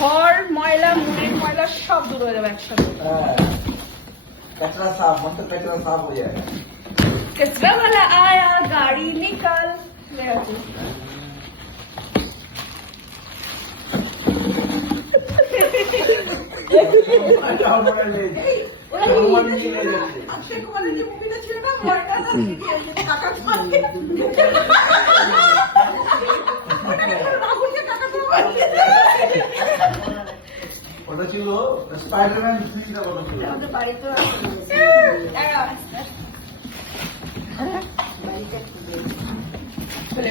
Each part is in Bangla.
ঘর ময়লা, মুড়ির ময়লা সব দূর হয়ে যাবে একসাথে। कचरा साफ, मतलब कचरा साफ हो जाएगा। कचरा वाला आया, गाड़ी निकाल। ওটা ছিল স্পাইডারম্যান থ্রিটা বলা ছিল। আমাদের বাড়িতে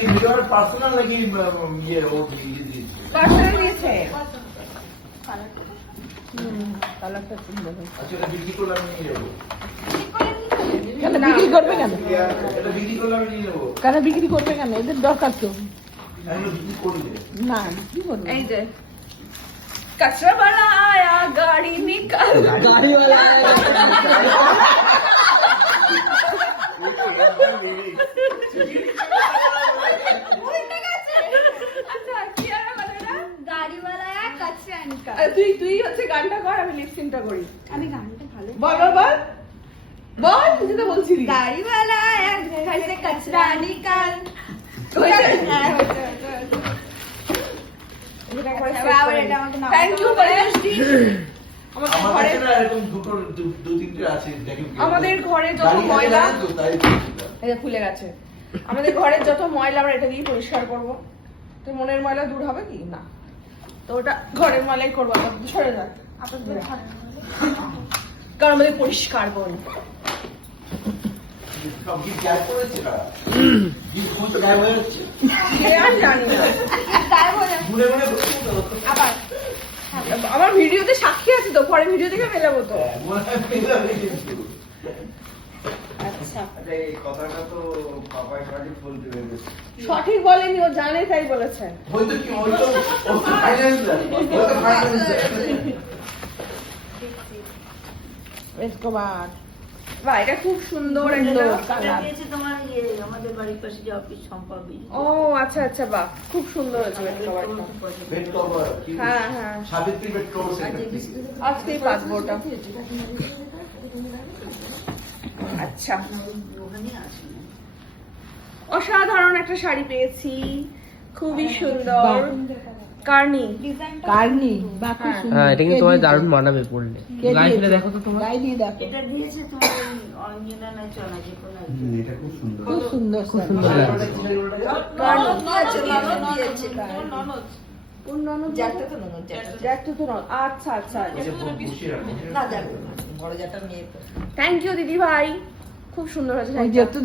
ভিডিওর পার্সোনাল নাকি ইয়ে ও দিয়েছে? পার্সোনাল দিয়েছে। আচ্ছা, এটা বিক্রি করলে আমি নিয়ে যাবো। কেন বিক্রি করবে কেন? এটা বিক্রি করলে আমি নিয়ে যাবো। কেন বিক্রি করবে কেন? এদের দরকার তো আমি বিক্রি করবে না, বিক্রি করবে। এই যে कचरा वाला आया, गाड़ी निकाल। গাড়ি वाला তুই হচ্ছে গানটা কর, আমি লিপসিংটা করি। আমি গানটা ভালো বল বল বল বল, তুই তো বলছিলি। गाड़ी वाला आया घर से कचरा निकाल। থ্যাংক ইউ পরিবেশদি। আমাদের আমার ঘরে কাছে না এরকম দু তিনটে আছে, দেখেন কি আমাদের ঘরে যত গাড়ি ময়লা, আছে তো তাই দিয়েছিলাম। এই যে খুলে গেছে। আমাদের ঘরের যত ময়লা আমরা এটা দিয়ে পরিষ্কার করব। তো মনের ময়লা দূর হবে কি না, তো ওটা ঘরের ময়লাই করবো। আপনাদের সরে যান, আপনাদের কারণ আমাদের পরিষ্কার করবো। সব কি গ্যাপ করেছে না? কি কোন গায়েব হয়ে যাচ্ছে? সে আর জানি না। মনে মনে বলছি তো। আবার আমার ভিডিওতে সাক্ষী আছে তো, পরে ভিডিও দেখে মেলাবো তো। মনে হয় পেয়ে যাবে কিন্তু। আচ্ছা, আরে এই কথাটা তো বাবা সঠিক বলতে পেরেছে। সঠিক বলেনি, ও জানে তাই বলেছে। ওই তো কি ওই তো ফাইন্যান্সার, ওই তো ফাইন্যান্সার। এসকোবার বাহ, এটা খুব সুন্দর একটা। তোমার আমাদের বাড়ির পাশে যে অফিস সম্পাবি। ও আচ্ছা আচ্ছা, বাহ, খুব সুন্দর হয়েছে বেড কভারটা। বেড কভার কি? হ্যাঁ হ্যাঁ, সাবিত্রী বেড কভার সেটা। আজকেই পাতবো ওটা। আচ্ছা, অসাধারণ একটা শাড়ি পেয়েছি, খুবই সুন্দর। কার্নি কার্নি বা খুব হ্যাঁ। সুন্দর। হ্যাঁ, এটা কিন্তু তোমায় দারুণ মানাবে পড়লে। কে গায়ে দিয়েছে? ফেলে দেখো তো তোমার। গায়ে দিয়ে দেখো, এটা দিয়েছে তোমার অঞ্জনা না চলা যে কোনো একজন। এটা খুব সুন্দর। খুব সুন্দর, খুব সুন্দর লাগছে। আচ্ছা আচ্ছা, এই যে বসে রাখো। থ্যাংক ইউ দিদি ভাই, খুব সুন্দর হয়েছে ওই শাড়িটা। যেহেতু